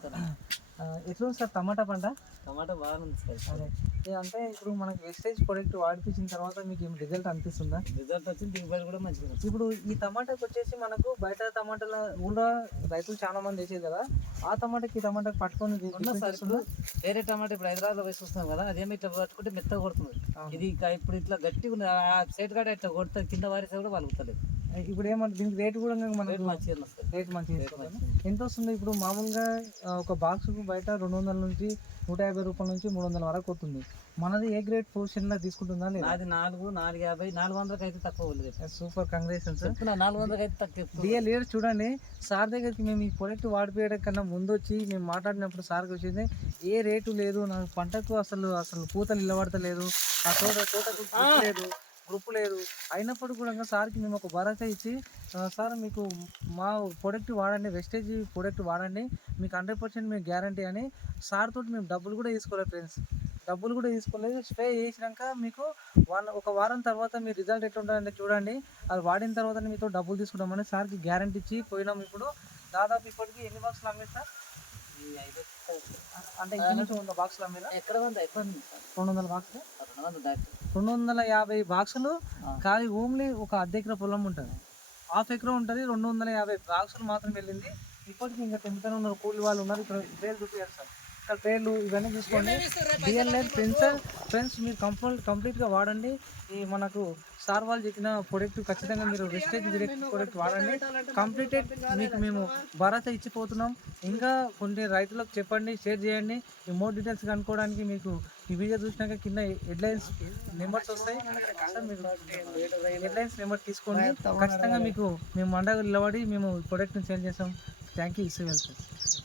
నమస్కారం. ఎట్లుంది సార్ టమాటా పంట? టమాటా బాగుంది సార్. అదే అంటే ఇప్పుడు మనకి వెస్టేజ్ ప్రొడక్ట్ వాడిపించిన తర్వాత మీకు ఏం రిజల్ట్ అనిపిస్తుందా? రిజల్ట్ వచ్చింది, దిగుబడి కూడా మంచిగా ఉంది. ఇప్పుడు ఈ టమాటాకి వచ్చేసి మనకు బయట టమాటాల కూడా రైతులు చాలా మంది వేసేది కదా, ఆ టమాటాకి ఈ టమాటాకి పట్టుకొని ఉన్నా సార్. ఇప్పుడు వేరే టమాటా ఇప్పుడు హైదరాబాద్లో వేసి వస్తాం కదా, అదేమి ఇట్లా పట్టుకుంటే మెత్తగా కొడుతుంది. ఇది ఇప్పుడు ఇట్లా గట్టిగా ఉంది. ఆ సైడ్ కాడ ఇట్లా కొడితే కింద వారిసే కూడా పలుకుతలేదు. ఇప్పుడు ఏమంటే దీనికి రేట్ కూడా మనకు రేట్ మంచిగా ఉంది సార్. రేట్ మంచిగా ఎంత వస్తుంది? ఇప్పుడు మామూలుగా ఒక బాక్స్కు బయట 200 నుంచి 150 రూపాయల నుంచి 300 వరకు వస్తుంది. మనది ఏ గ్రేడ్ పొజిషన్లో తీసుకుంటుందా లేదా? అది 450 400కి అయితే తక్కువ లేదు. Super, congratulations. 400కి అయితే తక్కువ. డియర్ లీడర్ చూడండి, సార్ దగ్గరికి మేము ఈ ప్రొడక్ట్ వాడిపోయడం కన్నా ముందు వచ్చి మేము మాట్లాడినప్పుడు సార్కి వచ్చింది ఏ రేటు లేదు, నాకు పంటకు అసలు పూతలు నిలబడతలేదు, ఆ తోటకు గ్రూప్ లేదు. అయినప్పుడు కూడా సార్కి మేము ఒక భరోసా ఇచ్చి, సార్ మీకు మా ప్రొడక్ట్ వాడండి, వెస్టేజ్ ప్రొడక్ట్ వాడండి, మీకు 100% మీకు గ్యారంటీ అని సార్ తోటి మేము డబ్బులు కూడా తీసుకోలేదు ఫ్రెండ్స్. డబ్బులు కూడా తీసుకోలేదు. స్ప్రే చేసినాక మీకు ఒక వారం తర్వాత మీ రిజల్ట్ ఎట్లా ఉంటుందంటే చూడండి, అది వాడిన తర్వాత మీతో డబ్బులు తీసుకుంటామని సార్కి గ్యారంటీ ఇచ్చి పోయినాం. ఇప్పుడు దాదాపు ఇప్పటికి ఎన్ని బాక్సులు అమ్మేస్తా అంటే ఇంచుమించు 100 బాక్సులు అమ్మేదా? ఎక్కడ ఉంది? 200 బాక్సులు, 250 బాక్సులు. కానీ ఓన్లీ ఒక అర్ధ ఎకరా పొలం ఉంటుంది, హాఫ్ ఎకరా ఉంటుంది. 250 బాక్సులు మాత్రం వెళ్ళింది. ఇప్పటికి ఇంకా తెంపుతూనే ఉన్నారు, కూలి వాళ్ళు ఉన్నారు. ఇక్కడ పేర్లు చూపించారు సార్, ఇక్కడ పేర్లు ఇవన్నీ చూసుకోండి. డిఎల్ఎన్ ఫ్రెండ్స్ మీరు కంప్లీట్గా వాడండి. ఈ మనకు సార్ వాళ్ళు చెప్పిన ప్రొడక్ట్ ఖచ్చితంగా మీరు వెస్టేజ్ డైరెక్ట్ ప్రొడక్ట్ వాడండి. కంప్లీటెడ్ మీకు మేము భరోసా ఇచ్చిపోతున్నాం. ఇంకా కొన్ని రైతులకు చెప్పండి, షేర్ చేయండి. ఈ మోర్ డీటెయిల్స్ కనుక్కోవడానికి మీకు ఈ వీడియో చూసినాక కింద హెడ్లైన్స్ నెంబర్స్ వస్తాయి సార్, మీరు హెడ్లైన్స్ నెంబర్ తీసుకోండి. ఖచ్చితంగా మీకు మేము అండగా నిలబడి మేము ప్రొడక్ట్ని సేల్ చేస్తాం. Thank you. Is welcome.